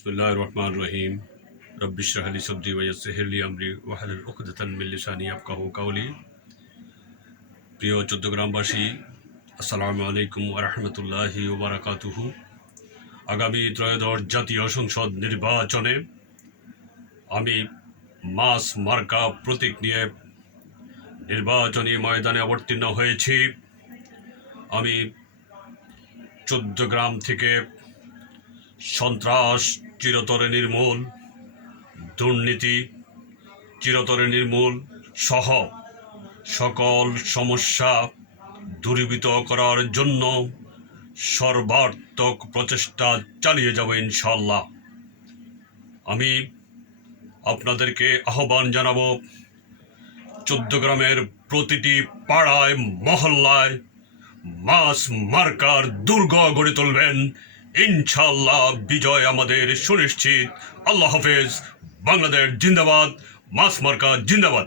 बिस्मिल्लाहिर्रहमानिर्रहीम रब्बिश्रह ली सदरी वयस्सिर ली अमरी वाहलुल उक़दतन मिन लिसानी यफ़क़हू क़ौली। প্রিয় চট্টগ্রামবাসী, আসসালামু আলাইকুম ওয়া রাহমাতুল্লাহি ওয়া বারাকাতুহু। আগামী ত্রয়োদশ জাতীয় সংসদ নির্বাচনে আমি মাস মার্কা প্রতীক নিয়ে নির্বাচনী ময়দানে অবতীর্ণ হয়েছি। আমি চট্টগ্রাম থেকে সন্ত্রাস চিরতরে নির্মূল, দুর্নীতি চিরতরে নির্মূল সহ সকল সমস্যা দূরীভূত করার জন্য সর্বাত্মক প্রচেষ্টা চালিয়ে যাব ইনশাআল্লাহ। আমি আপনাদেরকে আহ্বান জানাবো, চট্টগ্রামের প্রতিটি পাড়ায় মহল্লায় মাস মার্কার দুর্গ গড়ে তুলবেন। ইনশাআল্লাহ বিজয় আমাদের সুনিশ্চিত। আল্লাহ হাফেজ। বাংলাদেশ জিন্দাবাদ। মাস মার্কা জিন্দাবাদ।